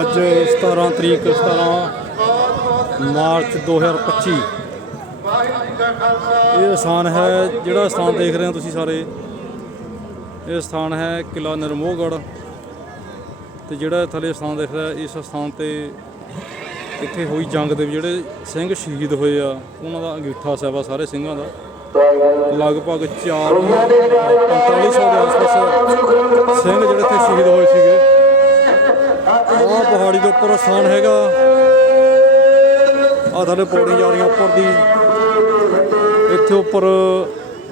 ਅੱਜ 17 ਤਰੀਕ 17 ਮਾਰਚ 2025 ਇਹ ਸਥਾਨ ਹੈ, ਜਿਹੜਾ ਸਥਾਨ ਦੇਖ ਰਹੇ ਹੋ ਤੁਸੀਂ ਸਾਰੇ, ਇਹ ਸਥਾਨ ਹੈ ਕਿਲਾ ਨਰਮੋਹਗੜ੍ਹ। ਤੇ ਜਿਹੜਾ ਥੱਲੇ ਸਥਾਨ ਦੇਖ ਰਿਹਾ, ਇਸ ਸਥਾਨ ਤੇ ਇੱਥੇ ਹੋਈ ਜੰਗ ਦੇ ਵਿੱਚ ਜਿਹੜੇ ਸਿੰਘ ਸ਼ਹੀਦ ਹੋਏ ਆ, ਉਹਨਾਂ ਦਾ ਅੰਗੀਠਾ ਸਾਹਿਬ ਸਾਰੇ ਸਿੰਘਾਂ ਦਾ। ਲਗਭਗ 4 4500 ਦੇ ਆਸ-ਪਾਸ ਸਿੰਘ ਜਿਹੜੇ ਇੱਥੇ ਸ਼ਹੀਦ ਹੋਏ ਸੀਗੇ। ਆਹ ਪਹਾੜੀ ਦੇ ਉੱਪਰ ਸਥਾਨ ਹੈਗਾ। ਆਹ ਸਾਡੇ ਪੌੜੀ ਜਾ ਰਹੀਆਂ ਉੱਪਰ ਦੀ। ਇੱਥੇ ਉੱਪਰ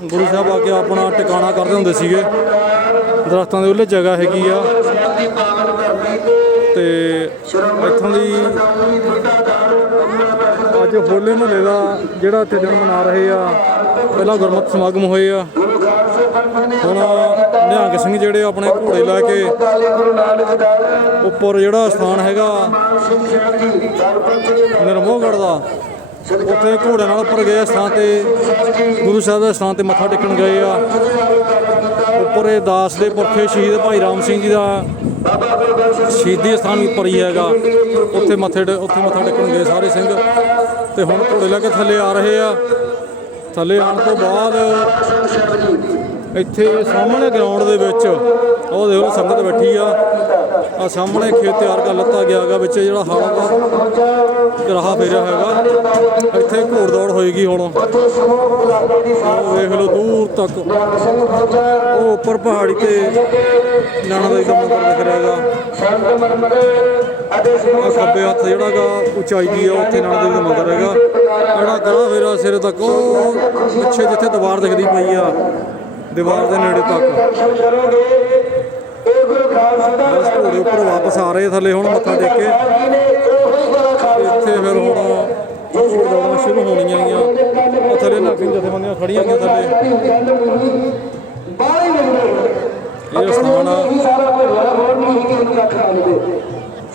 ਗੁਰੂ ਸਾਹਿਬ ਆ ਕੇ ਆਪਣਾ ਟਿਕਾਣਾ ਕਰਦੇ ਹੁੰਦੇ ਸੀਗੇ। ਦਰਖਤਾਂ ਦੇ ਉੱਲੇ ਜਗ੍ਹਾ ਹੈਗੀ ਆ। ਤੇ ਇੱਥੋਂ ਦੀ ਅੱਜ ਹੋਲੇ ਮਹੱਲੇ ਦਾ ਜਿਹੜਾ ਇੱਥੇ ਦਿਨ ਮਨਾ ਰਹੇ ਆ, ਪਹਿਲਾਂ ਗੁਰਮਤਿ ਸਮਾਗਮ ਹੋਏ ਆ। ਹੁਣ ਨਿਹੰਗ ਸਿੰਘ ਜਿਹੜੇ ਆਪਣੇ ਘੋੜੇ ਲੈ ਕੇ ਉੱਪਰ ਜਿਹੜਾ ਸਥਾਨ ਹੈਗਾ ਨਿਰਮੋਹਗੜ੍ਹ ਦਾ, ਉੱਥੇ ਘੋੜਿਆਂ ਨਾਲ ਉੱਪਰ ਗਏ ਸਥਾਨ ਤੇ, ਗੁਰੂ ਸਾਹਿਬ ਦੇ ਸਥਾਨ ਤੇ ਮੱਥਾ ਟੇਕਣ ਗਏ ਆ। ਉੱਪਰ ਇਹ ਦਾਸ ਦੇ ਪੁਰਖੇ ਸ਼ਹੀਦ ਭਾਈ ਰਾਮ ਸਿੰਘ ਜੀ ਦਾ ਸ਼ਹੀਦੀ ਸਥਾਨ ਵੀ ਉੱਪਰ ਹੀ ਹੈਗਾ। ਉੱਥੇ ਮੱਥੇ ਟੇ- ਉੱਥੇ ਮੱਥਾ ਟੇਕਣ ਗਏ ਸਾਰੇ ਸਿੰਘ। ਤੇ ਹੁਣ ਘੋੜੇ ਲੈ ਕੇ ਥੱਲੇ ਆ ਰਹੇ ਆ। ਥੱਲੇ ਆਉਣ ਤੋਂ ਬਾਅਦ ਇੱਥੇ ਸਾਹਮਣੇ ਗਰਾਊਂਡ ਦੇ ਵਿੱਚ ਉਹ ਦੇਖੋ ਸੰਗਤ ਬੈਠੀ ਆ। ਆ ਸਾਹਮਣੇ ਖੇਤ ਤਿਆਰ ਕਰ ਲੱਤਾ ਗਿਆ ਹੈਗਾ, ਵਿੱਚ ਜਿਹੜਾ ਹਵਾ ਦਾ ਰਾਹ ਫੇਰਿਆ ਹੈਗਾ। ਇੱਥੇ ਘੋੜ ਦੌੜ ਹੋਏਗੀ ਹੁਣ। ਉਹ ਵੇਖ ਲਓ ਦੂਰ ਤੱਕ। ਉਹ ਉੱਪਰ ਪਹਾੜੀ ਤੇ ਨਾਨਾ ਦਾ ਮੰਦਰ ਦਿਖ ਰਿਹਾ ਹੈਗਾ। ਆ ਖੱਬੇ ਹੱਥ ਜਿਹੜਾਗਾ ਉਚਾਈ ਦੀ ਆ, ਉੱਥੇ ਨਾਨਾ ਦੇਵੀ ਦਾ ਮੰਦਰ ਹੈਗਾ। ਜਿਹੜਾ ਗਲਾ ਫੇਰਾ ਸਿਰੇ ਤੱਕ, ਉਹ ਪਿੱਛੇ ਜਿੱਥੇ ਦੀਵਾਰ ਦਿਖਦੀ ਪਈ ਆ ਦੀਵਾਰ ਦੇ ਨੇੜੇ ਤੱਕ। ਬਸ ਘੋੜੇ ਉੱਪਰ ਵਾਪਸ ਆ ਰਹੇ ਥੱਲੇ ਹੁਣ ਮੱਥਾ ਟੇਕ ਕੇ। ਇੱਥੇ ਫਿਰ ਹੁਣ ਦੌੜਾਂ ਸ਼ੁਰੂ ਹੋਣੀਆਂ ਉਹ ਥੱਲੇ ਨਾਗਿਨ ਜਥੇਬੰਦੀਆਂ ਖੜੀਆਂ ਗਈਆਂ ਥੱਲੇ। ਇਹ ਸਥਾਨ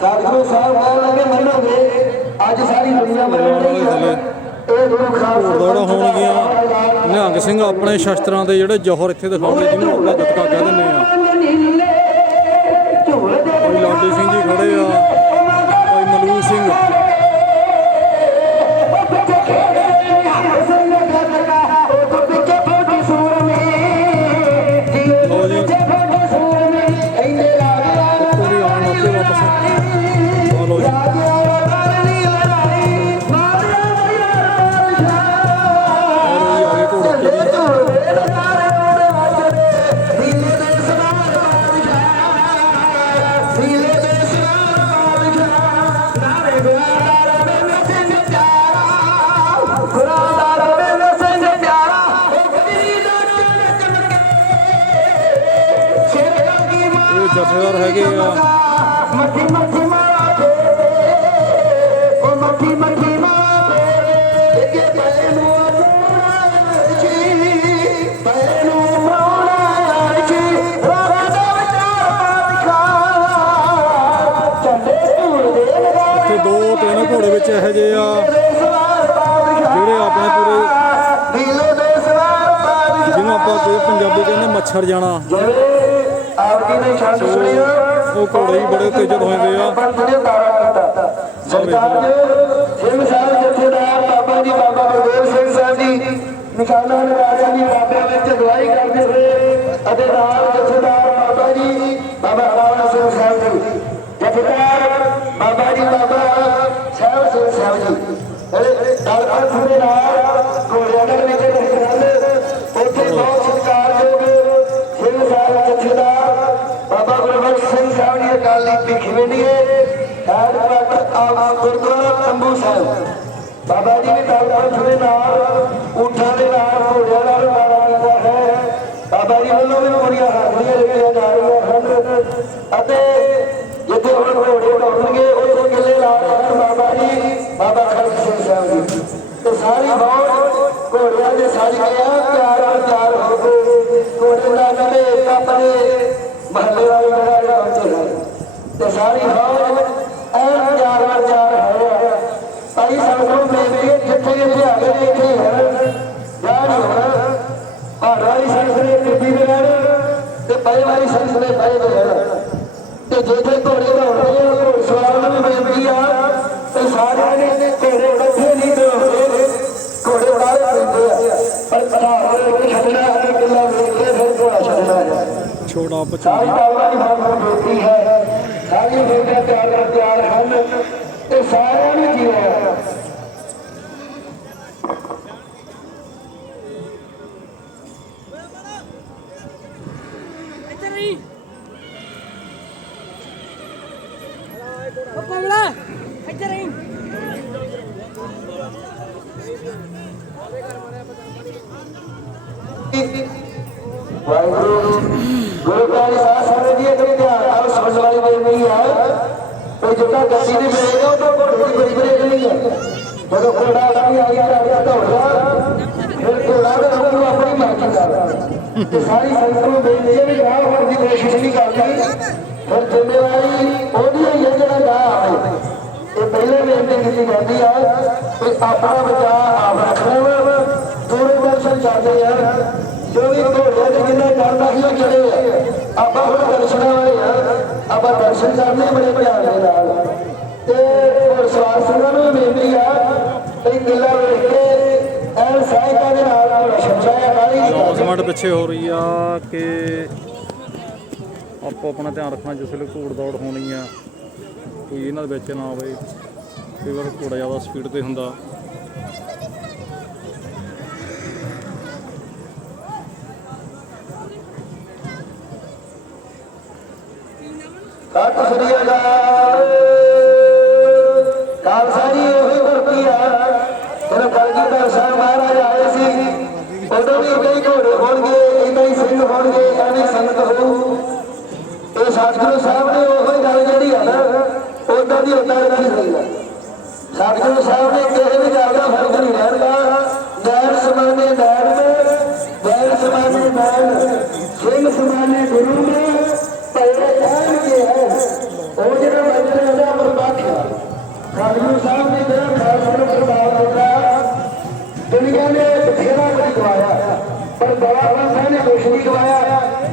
ਸਾਧੂ ਸਾਹਿਬ ਲੱਗੇ ਮੰਨੋਗੇ ਅੱਜ ਸਾਰੀ ਦੁਨੀਆ ਮੰਨੋਗੇ। ਥੱਲੇ। ਇਹ ਹੋਣਗੀਆਂ। ਨਿਹੰਗ ਸਿੰਘ, ਆਪਣੇ ਸ਼ਸਤਰਾਂ ਦੇ ਜਿਹੜੇ ਜੋਹਰ ਇੱਥੇ ਦਿਖਾਉਂਦੇ ਜਿਹਨੂੰ ਆਪਾਂ ਗੱਤਕਾ ਕਹਿ ਦਿੰਦੇ ਆ। ਕੋਈ ਲਾਡੀ ਸਿੰਘ ਜੀ ਖੜੇ ਆ, ਕੋਈ ਮਲੂਕ ਸਿੰਘ। ਜਥੇਦਾਰ ਹੈਗੇ ਆ। ਮੱਠੀ ਮੱਠੀ ਮਾਰਾ। ਉਹ ਮਾਰਾ। ਦੇ ਕਿ ਜੀ ਜੀ ਤਿੰਨ ਘੋੜੇ ਵਿੱਚ ਇਹੋ ਜਿਹੇ ਆ ਜਿਹੜੇ ਆਪਣੇ ਪੂਰੇ ਜਿਹਨੂੰ ਆਪਾਂ ਕੋਈ ਪੰਜਾਬੀ ਕਹਿੰਦੇ ਮੱਛਰ ਜਾਣਾ। ਉਹ ਘੋੜੇ ਹੀ ਬੜੇ ਤੇਜ਼ਤ ਹੋਏ ਆ। ਸਰਕਾਰ ਦੇ ਸਿੰਘ ਸਾਹਿਬ ਜਥੇਦਾਰ ਬਾਬਾ ਜੀ ਬਾਬਾ ਗੁਰਦੇਵ ਸਿੰਘ ਸਾਹਿਬ ਜੀ ਨਿਸ਼ਾਨਾ ਨਗਾਰਿਆਂ ਦੀ ਬਾਬਿਆਂ ਵਿੱਚ ਅਗਵਾਈ ਕਰਦੇ ਹੋਏ ਅਤੇ ਨਾਲ ਜਥੇਦਾਰ ਬਾਬਾ ਜੀ ਬਾਬਾ ਰਾਵਣ ਸਿੰਘ ਸਾਹਿਬ ਜੀ ਜਥੇਦਾਰ ਬਾਬਾ ਜੀ ਬਾਬਾ ਸਾਹਿਬ ਸਿੰਘ ਸਾਹਿਬ ਜੀ। ਇਹ ਪੰਥ ਦੇ ਨਾਲ ਅਕਾਲੀ ਭਿਖਵੀਏ ਹੈਡਕੁਆਟਰ ਆਪ ਗੁਰਦੁਆਰਾ ਤੰਬੂ ਸਾਹਿਬ ਬਾਬਾ ਜੀ ਨੇ ਦਲਪੰਥ ਦੇ ਨਾਲ। ਵੀ ਸੰਸਲੇ ਪਏ ਹੋਏ ਹਨ। ਤੇ ਜੇ ਜੇ ਘੋੜੇ ਦੌੜਦੇ ਆ ਘੋੜ ਸਵਾਰ ਨੂੰ ਵੀ ਬੇਨਤੀ ਆ। ਤੇ ਸਾਰਿਆਂ ਨੇ ਘੋੜੇ ਇਕੱਠੇ ਨਹੀਂ ਦੌੜਦੇ ਘੋੜੇ ਵਾਲੇ ਪੈਂਦੇ ਆ। ਪਰ ਘੋੜਾ ਨੂੰ ਛੱਡਣਾ ਹੈ ਕਿੱਲਾ ਵੇਖ ਕੇ ਫਿਰ ਘੋੜਾ ਛੱਡਣਾ ਹੈ। ਛੋੜਾ ਬਚਾ ਸਾਰੀ ਕਾਰਵਾਈ ਦੀ ਸਾਨੂੰ ਬੇਨਤੀ ਹੈ। ਸਾਰੀ ਬੇਨਤੀ ਤਿਆਰ ਤਿਆਰ ਹਨ। ਤੇ ਸਾਰਿਆਂ ਨੇ ਜੀਵਨ ਵਾਹਿਗੁਰੂ ਗੁਰੂ ਪਿਆਰੀ ਸਾਧ ਸੰਗਤ ਜੀ ਅਗਰ ਧਿਆਨ ਨਾਲ ਸਮਝ ਵਾਲੀ ਗੱਲ ਨਹੀਂ ਹੈ ਤੇ ਜਿੱਦਾਂ ਗੱਡੀ ਦੇ ਬ੍ਰੇਕ ਉਹ ਤਾਂ ਘੋੜੇ ਦੀ ਬੜੀ ਨਹੀਂ ਹੈ ਜਦੋਂ ਘੋੜਾ ਆਪਣੀ ਆਈ ਆ ਰਿਹਾ ਦੌੜਦਾ ਫਿਰ ਘੋੜਾ ਦੇ ਨੂੰ ਆਪਣੀ ਮਰਜ਼ੀ ਕਰਦਾ ਤੇ ਸਾਰੀ ਸੰਗਤ ਨੂੰ ਬੇਨਤੀ ਹੈ ਵੀ ਗਾਹ ਹੋਣ ਦੀ ਕੋਸ਼ਿਸ਼ ਨਹੀਂ ਕਰਦੀ ਫਿਰ ਜ਼ਿੰਮੇਵਾਰੀ ਉਹਦੀ ਹੈ ਜਿਹੜਾ ਗਾਹ ਆਵੇ ਇਹ ਪਹਿਲੇ ਬੇਨਤੀ ਕੀਤੀ ਜਾਂਦੀ ਆ ਕਿ ਆਪਣਾ ਬਚਾਅ ਆਪ ਰੱਖਣਾ ਦਰਸ਼ਨ ਚੱਲਦੇ ਆ। ਜੋ ਵੀ ਘੋੜਿਆਂ ਦੇ ਜਿੰਨਾ ਕਰਦਾ ਸੀ, ਉਹ ਚੜੇ ਆ। ਆਪਾਂ ਹੁਣ ਦਰਸ਼ਨਾਂ ਵਾਲੇ ਆ। ਆਪਾਂ ਦਰਸ਼ਨ ਕਰਨੇ ਬੜੇ ਪਿਆਰ ਦੇ ਨਾਲ। ਤੇ ਸਵਾਰ ਸਿੰਘਾਂ ਨੂੰ ਬੇਨਤੀ ਆ ਕਿ ਕਿਲਾ ਵੇਖ ਕੇ ਐਨ ਸਹਾਇਤਾ ਦੇ ਨਾਲ ਘੋੜਾ ਛਪਾਇਆ ਕਾਲੀ ਨਹੀਂ ਪਿੱਛੇ ਹੋ ਰਹੀ ਆ ਕਿ ਆਪੋ ਆਪਣਾ ਧਿਆਨ ਰੱਖਣਾ ਜਿਸ ਵੇਲੇ ਘੋੜ ਦੌੜ ਹੋਣੀ ਆ। ਕੋਈ ਇਹਨਾਂ ਦੇ ਵਿੱਚ ਨਾ ਆਵੇ। ਕਈ ਵਾਰ ਘੋੜਾ ਜ਼ਿਆਦਾ ਸਪੀਡ ਤੇ ਹੁੰਦਾ। ਸਤਿਗੁਰੂ ਸਾਹਿਬ ਨੇ ਉਹ ਹੀ ਗੱਲ ਜਿਹੜੀ ਆ ਨਾ ਉਦਾਂ ਦੀ ਉਦਾਂ ਰੱਖੀ ਹੋਈ ਆ। ਸਤਿਗੁਰੂ ਸਾਹਿਬ ਨੇ ਕਿਸੇ ਵੀ ਗੱਲ ਦਾ ਫ਼ਰਕ ਨਹੀਂ ਰਹਿੰਦਾ। ਗੈਰ ਸਮਾਨੇ ਨੈਣ ਗੈਰ ਸਮਾਨੇ ਨੈਣ ਸਿੰਘ ਸਮਾਨੇ ਗੁਰੂ ਮੇ ਪਹਿਲੇ ਕਹਿਣ ਕੇ ਹੈ। ਉਹ ਜਿਹੜਾ ਬੰਦੇ ਉਹਦਾ ਪ੍ਰਪਾਖ ਸਤਿਗੁਰੂ ਸਾਹਿਬ ਨੇ ਜਿਹੜਾ ਫੈਸਲਾ ਪ੍ਰਭਾਵ ਦਿੱਤਾ ਦੁਨੀਆ ਨੇ ਬਥੇਰਾ ਕੁਝ ਕਰਾਇਆ ਪਰ ਬਾਬਾ ਸਾਹਿਬ ਨੇ ਕੁਝ ਨਹੀਂ ਕਰਾਇਆ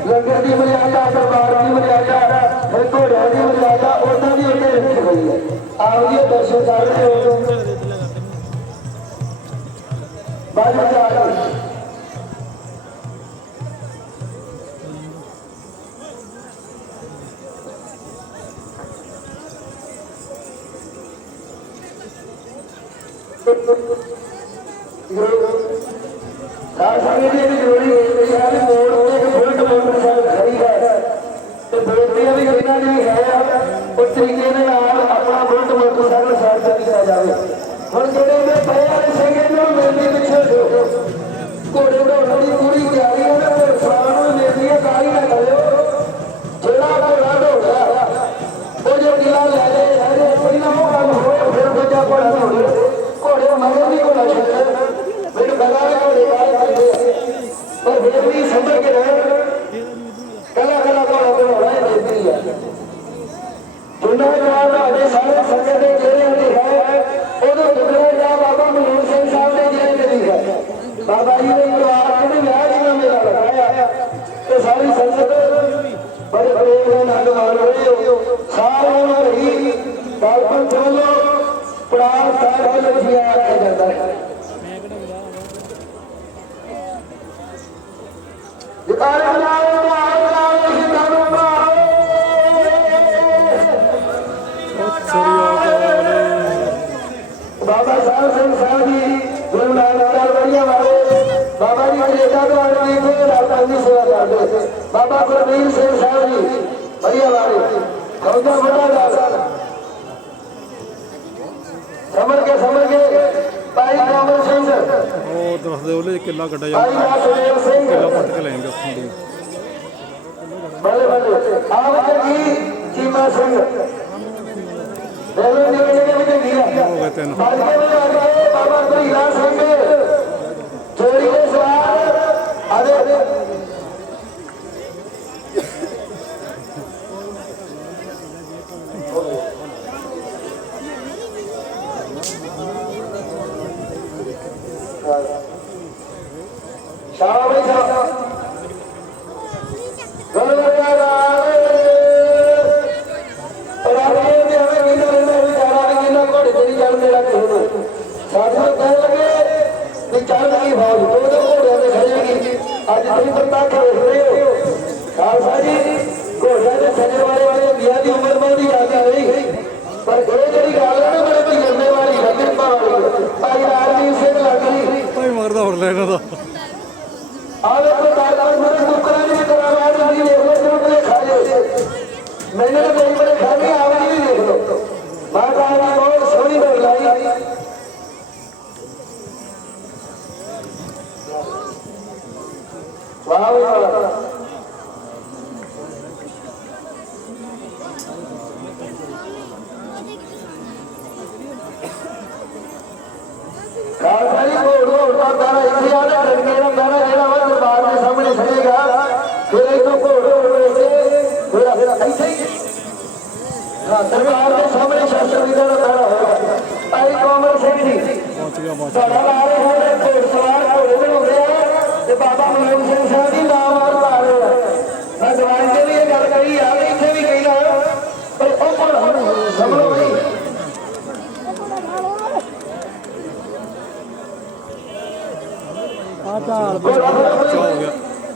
ਲੰਗਰ ਦੀ ਮਰਿਆਦਾ, ਦਰਬਾਰ ਦੀ ਮਰਿਆਦਾ, ਫਿਰ ਘੋੜਿਆਂ ਦੀ ਮਰਿਆਦਾ, ਉਹਨਾਂ ਦੀ ਉੱਤੇ ਰੱਖੀ ਹੋਈ ਹੈ। ਆਓ ਜੀ ਦਰਸ਼ਨ ਕਰ ਰਹੇ ਹੋ। ਬਾਜ ਘੋੜੇ ਦੌੜਨ ਦੀ ਪੂਰੀ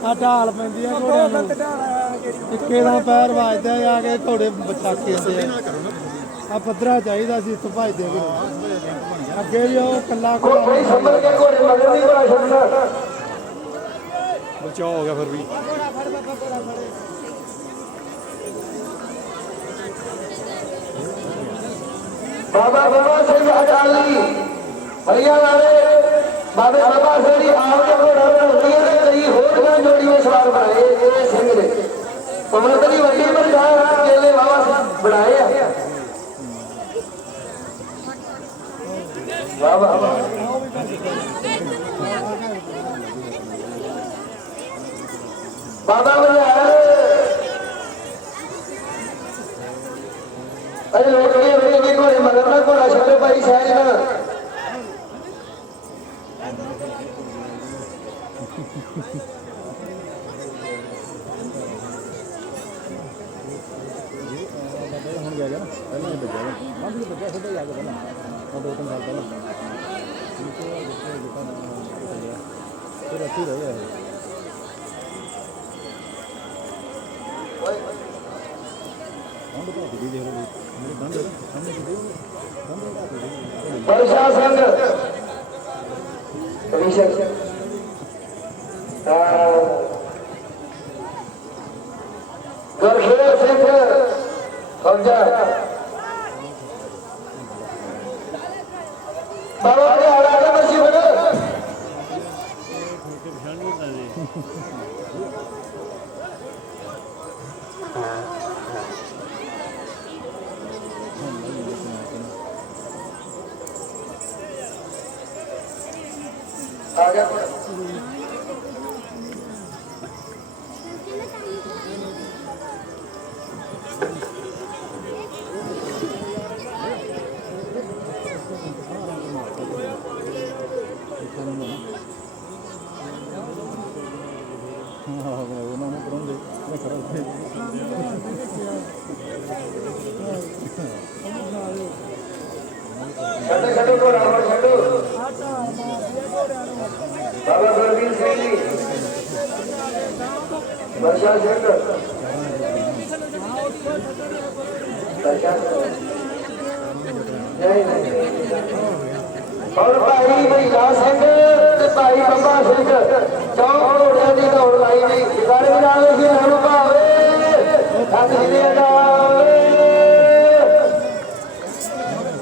ਆ ਢਾਲ ਪੈਂਦੀ ਆ ਘੋੜਿਆਂ ਨੂੰ ਇੱਕੇ ਦਾ ਪੈਰ ਵੱਜਦਾ ਆ ਕੇ ਘੋੜੇ ਬਚਾਕੇ ਆਉਂਦੇ ਆ। ਆ ਪੱਧਰਾ ਚਾਹੀਦਾ ਸੀ ਇੱਥੋਂ ਭਜਦੇ ਘੋੜੇ। ਅੱਗੇ ਵੀ ਉਹ ਕੱਲਾ ਕੋਈ ਘੋੜਾ ਕੋਈ ਸੰਭਲ ਕੇ ਘੋੜੇ ਮਗਰ ਨਹੀਂ ਬਣਾ ਛੱਡਣਾ ਬਚਾਅ ਹੋ ਗਿਆ ਫਿਰ ਵੀ। ਬਾਬਾ ਬਾਬਾ ਸਿੰਘ ਅਕਾਲੀ ਹਰੀਆ ਵਾਲੇ ਬਾਬੇ ਬਾਬਾ ਸਿੰਘ ਜੀ ਆਪ ਦੇ ਘੋੜਾ ਬਣਾਉਂਦੀ ਹੈ ਤੇ ਕਈ ਹੋਰ ਨਾ ਜੋੜੀਆਂ ਸਵਾਰ ਬਣਾਏ ਇਹ ਸਿੰਘ ਨੇ ਉਹਨਾਂ ਦੀ ਵੱਡੀ ਪ੍ਰਧਾਨ ਕੇਲੇ ਬਾਬਾ ਬਣਾਏ ਆ ਵਾਹ ਵਾਹ ਵਾਹ ਬਾਬਾ ਬਲਿਆਰ ਅਰੇ ਲੋਕ ਇਹ ਵੇ ਕਿ ਘੋੜੇ ਮਗਰ ਨਾ ਘੋੜਾ ਛੱਡੇ ਭਾਈ ਸਹਿਜ ਨਾ ਹੁਣ ਗਿਆ ਨਾ ਪਹਿਲਾਂ ਹੀ ਬੱਜਿਆ ਬੰਦ ਹੀ ਬੱਜਿਆ ਸਿੱਧਾ ਜਾ ਕੇ ਪਹਿਲਾਂ ਉਹ ਦੋ ਤਿੰਨ ਸਾਲ ਪਹਿਲਾਂ ਫਿਰ ਅੱਛੀ ਰਹਿ ਗਿਆ ਬੰਦ ਤਾਂ ਦੀ ਦੇ ਰਹੇ ਮੇਰੇ ਬੰਦ ਹੈ ਸਾਹਮਣੇ ਕਿਤੇ ਬੰਦ ਹੈ ਕਾਫੀ ਬਰਸ਼ਾ ਸਿੰਘ ਅਭਿਸ਼ੇਕ ਆ ਉਹਨਾਂ ਨੂੰ ਪਰੋਂਦੇ ਮੈਂ ਕਰਾਂ ਛੱਡੋ ਛੱਡੋ ਕੋਲ ਆਵਰ ਛੱਡੋ ਬਾਬਾ ਗੁਰਬੀਰ ਸਿੰਘ ਜੀ ਬਰਸ਼ਾ ਸਿੰਘ ਬਰਸ਼ਾ ਨਹੀਂ ਨਹੀਂ ਔਰ ਭਾਈ ਮਹੀਲਾ ਸਿੰਘ ਤੇ ਭਾਈ ਬੱਬਾ ਸਿੰਘ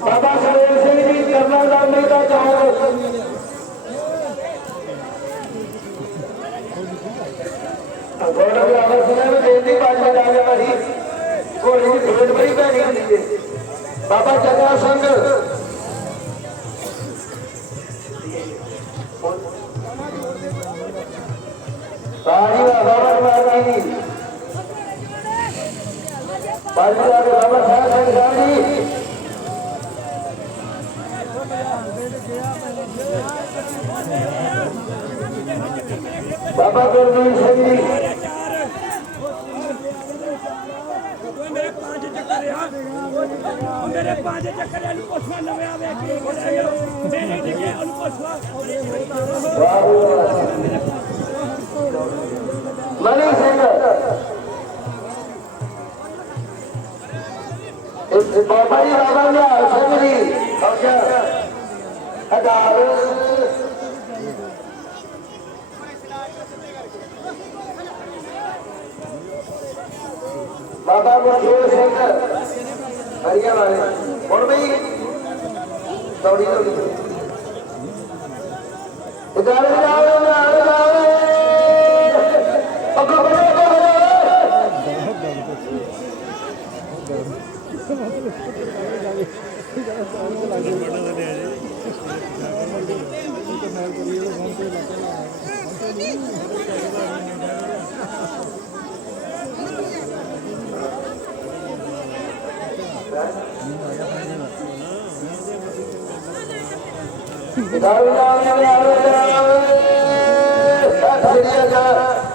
बाबा गरे सिंधी जी ਇਹ ਬਾਬਾ ਜੀ ਬਾਬਾ ਨਿਹਾਲ ਸਿੰਘ ਜੀ ਸਮਝਿਆ ਹਜ਼ਾਰ ਬਾਬਾ ਗੁਰਦੇਵ ਸਿੰਘ ਹਰੀਆ ਵਾਲੇ ਹੁਣ ਵੀ ਦੌੜੀ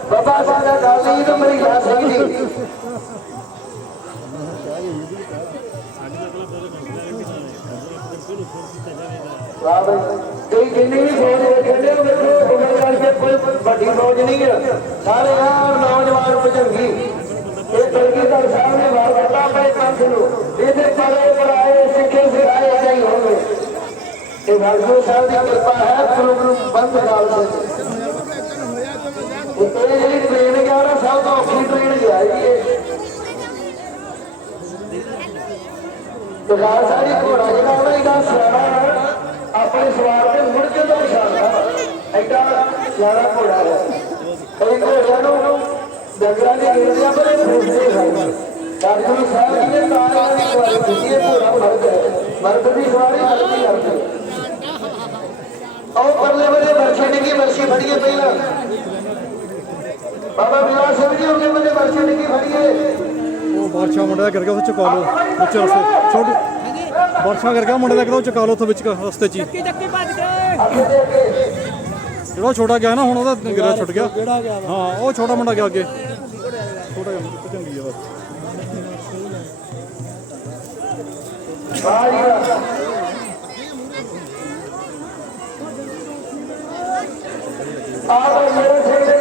بابا سڄا مري ਵਾਹ ਬਈ ਕਈ ਜਿੰਨੀ ਵੀ ਫੌਜ ਵੇਖਦੇ ਹੋ ਵੇਖੋ ਉਹਨਾਂ ਕਰਕੇ ਕੋਈ ਵੱਡੀ ਫੌਜ ਨਹੀਂ ਹੈ ਸਾਰੇ ਆ ਨੌਜਵਾਨ ਭਜੰਗੀ ਇਹ ਕਲਗੀਧਰ ਸਾਹਿਬ ਨੇ ਵਾਰ ਕਰਤਾ ਆਪਣੇ ਪੰਥ ਨੂੰ, ਇਹਦੇ ਪਰੇ ਪੜਾਏ ਸਿੱਖੇ, ਸਿਖਾਏ ਜਾਈ ਹੋਣਗੇ। ਇਹ ਵਾਹਿਗੁਰੂ ਸਾਹਿਬ ਦੀ ਕਿਰਪਾ ਹੈ ਗੁਰੂ ਗੁਰੂ ਬੰਦ ਕਾਲ ਸੇ ਇਹ ਜਿਹੜੀ ਟ੍ਰੇਨ ਗਿਆ ਨਾ, ਸਭ ਤੋਂ ਔਖੀ ਟ੍ਰੇਨ ਗਿਆ ਇਹ। ਦੁਕਾਨ ਸਾਰੀ ਘੋੜਾ ਜਿਹੜਾ ਉਹਨਾਂ ਇਹਦਾ ਸਿਆਣਾ ਆਪਣੇ ਸਵਾਰ ਤੇ ਮੁੜ ਕੇ ਤੋਂ ਨਿਸ਼ਾਨਾ ਐਡਾ ਸਿਆਣਾ ਘੋੜਾ ਹੈ। ਕਈ ਘੋੜਿਆਂ ਨੂੰ ਡੰਗਰਾਂ ਦੇ ਗਿਰਦਿਆਂ ਬੜੇ ਫੂਕਦੇ ਹਨ ਡਾਕਟਰ ਸਾਹਿਬ ਨੇ ਤਾਰਾਂ ਦੀ ਸਵਾਰੀ ਕੀਤੀ ਹੈ। ਘੋੜਾ ਮਰਦ ਹੈ ਮਰਦ ਦੀ ਸਵਾਰੀ ਮਰਦ ਹੀ ਕਰਦੀ ਉਹ ਪਰਲੇ ਵੇਲੇ ਵਰਸ਼ੇ ਡਿੱਗੀ ਵਰਸ਼ੀ ਫੜੀਏ ਪਹਿਲਾਂ? ਬਾਬਾ ਬਿਲਾਸ ਸਿੰਘ ਜੀ ਉਹਨੇ ਬੰਦੇ ਵਰਸ਼ੇ ਡਿੱਗੀ ਫੜੀਏ? ਉਹ ਬਾਦਸ਼ਾਹ ਮੁੰਡਾ ਕਰਕੇ ਉੱਥੇ ਚੁਕਾ ਲਓ। ਵਿੱਚ ਰਸਤੇ ਛੋਟੀ ਬਾਦਸ਼ਾਹ ਕਰਕੇ ਮੁੰਡੇ ਦਾ ਕਿਹੜਾ ਚੁਕਾ ਲਓ ਉੱਥੇ ਵਿੱਚ ਰਸਤੇ 'ਚ ਹੀ। ਚੱਕੀ ਚੱਕੀ ਭੱਜ ਗਏ। ਜਿਹੜਾ ਉਹ ਛੋਟਾ ਗਿਆ ਨਾ ਹੁਣ ਉਹਦਾ ਗਿਰਾ ਛੁੱਟ ਗਿਆ। ਹਾਂ ਉਹ ਛੋਟਾ ਮੁੰਡਾ ਗਿਆ ਅੱਗੇ। ਛੋਟਾ ਜਿਹਾ ਮੁੰਡਾ ਚੰਗੀ ਆ ਬਸ। ਵਾਹ ਜੀ ਵਾਹ ਆਹ ਮੇਰੇ ਸਿੰਘ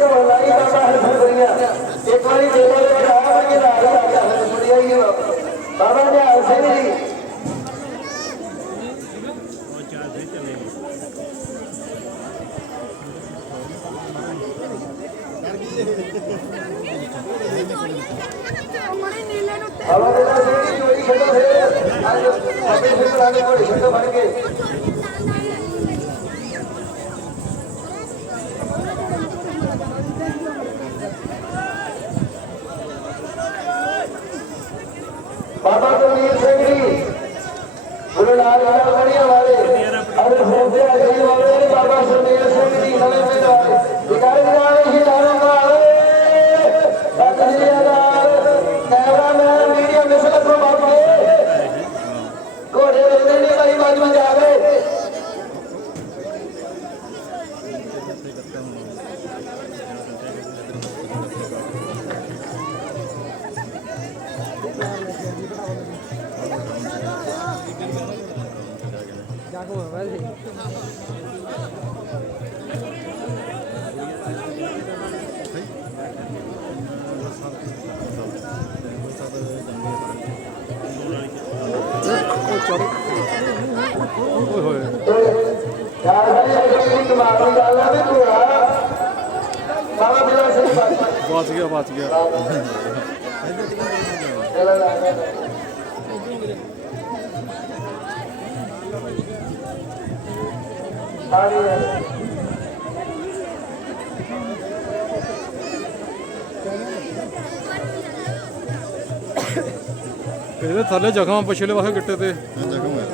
ਇਹਦੇ ਥੱਲੇ ਜ਼ਖਮ ਪਿਛਲੇ ਪਾਸੇ ਗਿੱਟੇ ਤੇ। ਜ਼ਖਮ ਹੋਇਆ।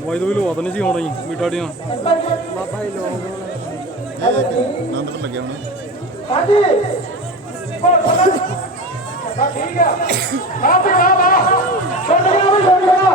ਦਵਾਈ ਦਵਾਈ ਲਵਾ ਦਨੀ ਸੀ ਹੁਣ ਹੀ ਮੀਟਾ ਡੀਆਂ ਆਨੰਦ ਲੱਗਿਆ ਹੁਣ। ਹਾਂਜੀ। ਹਾਂ ਠੀਕ ਆ। ਆ ਤੇ ਆ ਬਾ ਛੱਡ ਗਿਆ ਵੀ ਛੱਡ ਗਿਆ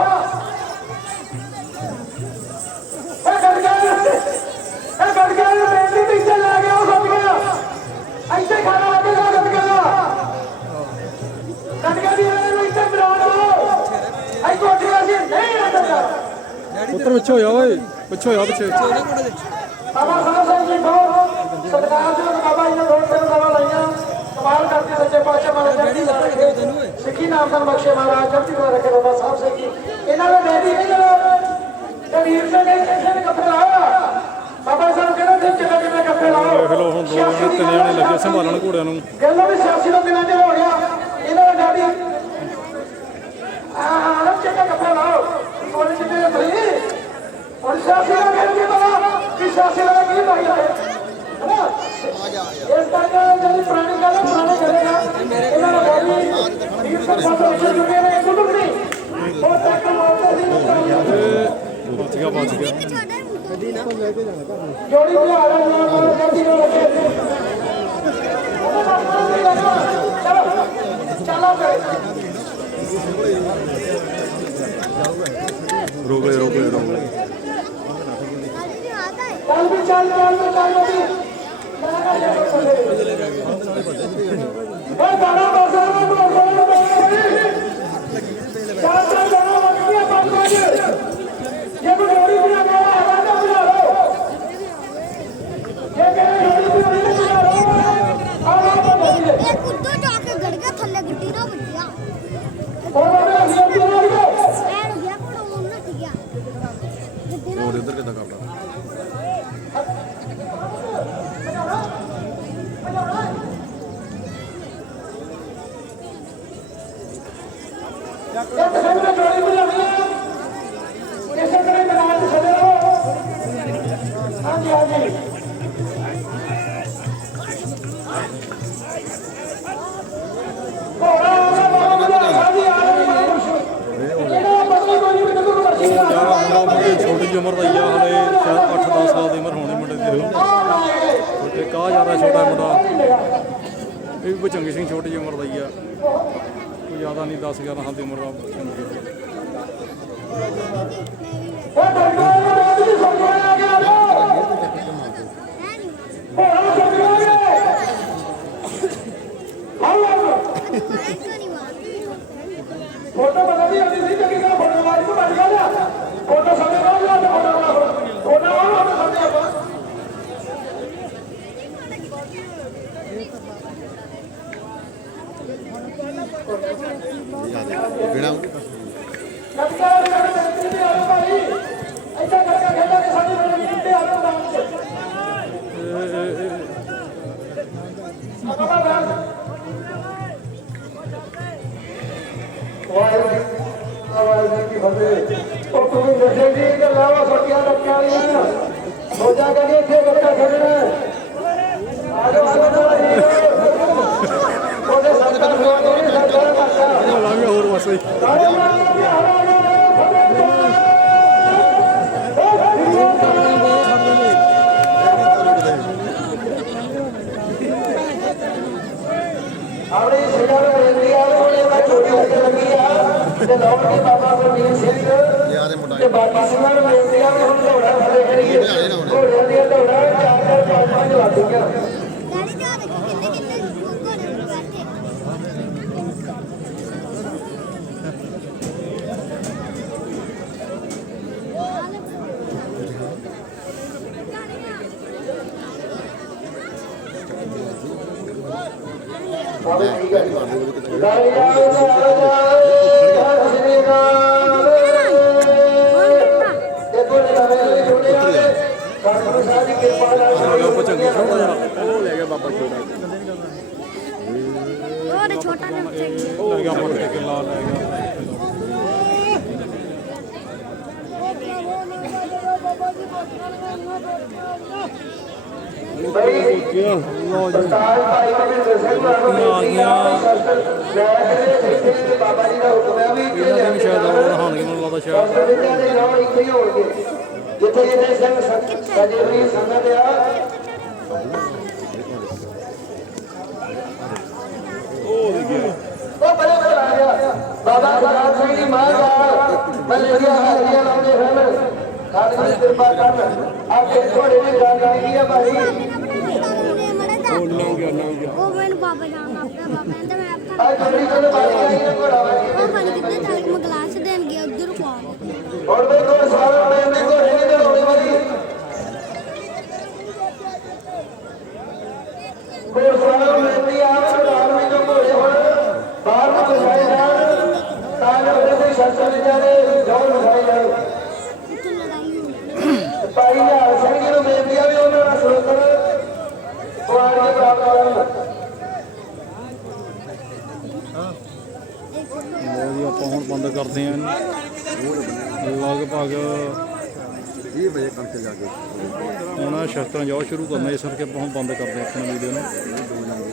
ਉੱਤਰ ਪਿੱਛੇ ਹੋਇਆ ਓਏ ਪਿੱਛੇ ਹੋਇਆ ਪਿੱਛੇ ਬਾਬਾ ਸਾਹਿਬ ਸਿੰਘ ਜੀ ਬਹੁਤ ਸਤਿਕਾਰ ਦੇ ਬਾਬਾ ਜੀ ਨੇ ਦੋ ਤਿੰਨ ਸਵਾ ਲਾਈਆਂ ਕਮਾਲ ਕਰਕੇ ਸੱਚੇ ਪਾਤਸ਼ਾਹ ਮਹਾਰਾਜ ਕਲਾ ਰੱਖੇ ਸਿੱਖੀ ਨਾਮ ਦਾ ਬਖਸ਼ੇ ਮਹਾਰਾਜ ਚੜ੍ਹਦੀ ਕਲਾ ਰੱਖੇ ਬਾਬਾ ਸਾਹਿਬ ਸਿੰਘ ਜੀ ਇਹਨਾਂ ਦੇ ਬੇਟੀ ਨਹੀਂ ਤੇ ਵੀਰ ਸਿੰਘ ਨੇ ਕਿਸੇ ਨੇ ਕੱਪੜੇ ਲਾਇਆ ਬਾਬਾ ਸਾਹਿਬ ਕਹਿੰਦੇ ਤੇ ਕਿੰਨੇ ਕਿੰਨੇ ਕੱਪੜੇ ਲਾਓ ਦੇਖ ਲਓ ਹੁਣ ਦੋ ਜਣੇ ਤਿੰਨ ਜਣੇ ਲੱਗੇ ਸੰਭਾਲਣ ਘੋੜਿਆਂ ਨੂੰ ਕਹਿੰਦਾ ਵੀ ਸਿਆਸੀ ਦਾ ਦਿਨਾਂ ਚ ਹੋ ਗਿਆ ਇਹਨਾਂ ਦਾ ਡਾਡੀ ਆਹ ਚੰਗਾ ਕੱਪੜਾ ਲਾਓ ਹੁਣ ਸਿਆਸੀ ਦਾ ਕੀ ਪਤਾ ਕਿ ਸਿਆਸੀ ਦਾ ਕੀ ਪਾਈਦਾ ਹੈ ਹੈਨਾ ਇਸ ਕਰਕੇ ਜਿਹੜੀ ਪੁਰਾਣੀ ਗੱਲ ਹੈ ਪੁਰਾਣੇ ਕਰੇਗਾ ਇਹਨਾਂ ਦਾ ਬੋਲੀ ਵੀਰ ਸਾਹਿਬ ਦਾ ਰੱਖੇ ਚੁੱਕੇ ਨੇ ਕੁਦਰਤ ਨੇ ਉਹ ਤੱਕ ਮਾਰਦੇ ਸੀ ਪਹੁੰਚ ਗਿਆ ਪਹੁੰਚ ਗਿਆ ਜੋੜੀ ਬਿਹਾਰ ਦਾ ਨਾਮ ਕਹਿੰਦੀ ਨਾ ਰੱਖੇ ਚਲੋ ਚਲੋ ਫਿਰ ਰੋਕ ਲੈ ਰੋਕ ਲੈ ਰੋਕ ਲੈ দাঁড়া ਦੀ ਉਮਰ ਦਾ ਹੀ ਆ ਹਲੇ ਸ਼ਾਇਦ ਸਾਲ ਦੀ ਉਮਰ ਮੁੰਡੇ ਛੋਟਾ ਮੁੰਡਾ ਇਹ ਵੀ ਚੰਗੀ ਸਿੰਘ ਛੋਟੀ ਉਮਰ خلاص قال هذه مرة. ਛੋਟਾ ਜਿਹਾ ਮੋਟਰਸਾਈਕਲ ਲਾ ਲੈ ਗਿਆ ਬਈ ਪ੍ਰਤਾਪ ਭਾਈ ਨੇ ਦੱਸਿਆ ਤੁਹਾਨੂੰ ਆ ਗਿਆ ਬਾਬਾ ਜੀ ਦਾ ਹੁਕਮ ਹੈ ਵੀ ਇਹਨਾਂ ਦੇ ਵੀ ਸ਼ਾਇਦ ਆਉਣ ਹੋਣਗੇ ਮੈਨੂੰ ਲੱਗਦਾ ਸ਼ਾਇਦ ਦੇ ਨਾਮ ਇੱਥੇ ਹੀ ਹੋਣਗੇ ਜਿੱਥੇ ਜਿੱਥੇ ਸੰਗ ਸਜੇ ਹੋਈ ਸੰਗਤ ਆ ਉਹ ਦੇ ਗਿਆ ਉਹ ਬਲੇ ਬਲੇ ਆ? ਗਿਆ ਬਾਬਾ ਖਰਾਬ ਸਿੰਘ ਦੀ ਮਾਂ ਦਾ ਬੱਲੇ ਦੀਆਂ ਹਾਜ਼ਰੀਆਂ ਲਾਉਂਦੇ ਹਨ ਖਾਲਸਾ ਕਿਰਪਾ ਕਰਨ ਆਪੇ ਥੋੜੇ ਦੀ ਗੱਲ ਆਈ ਹੈ ਭਾਈ ਉਹ ਲੰਘ ਗਿਆ ਲੰਘ ਗਿਆ ਉਹ ਮੈਨੂੰ ਬਾਬਾ ਜਾਨ ਆਪਣਾ ਬਾਬਾ ਕਹਿੰਦਾ ਮੈਂ ਉਹ ਪਾਣੀ ਕਿੱਥੇ ਚੱਲ ਕੇ ਮੈਂ ਗਲਾਸ ਦੇਣ ਗਿਆ ਉਧਰ ਪਾ ਆਪਾਂ ਬੰਦ ਕਰਦੇ ਹਾਂ ਲਗਭਗ 20 ਵਜੇ ਕੰਮ ਤੇ ਜਾ ਕੇ ਹੁਣ ਸ਼ਸਤਰਾਂ ਜਾਓ ਸ਼ੁਰੂ ਕਰਨਾ, ਇਸ ਕਰਕੇ ਪਹੁੰਚ ਬੰਦ ਕਰਦੇ ਹਾਂ ਆਪਣਾ ਵੀਡੀਓ ਨੂੰ।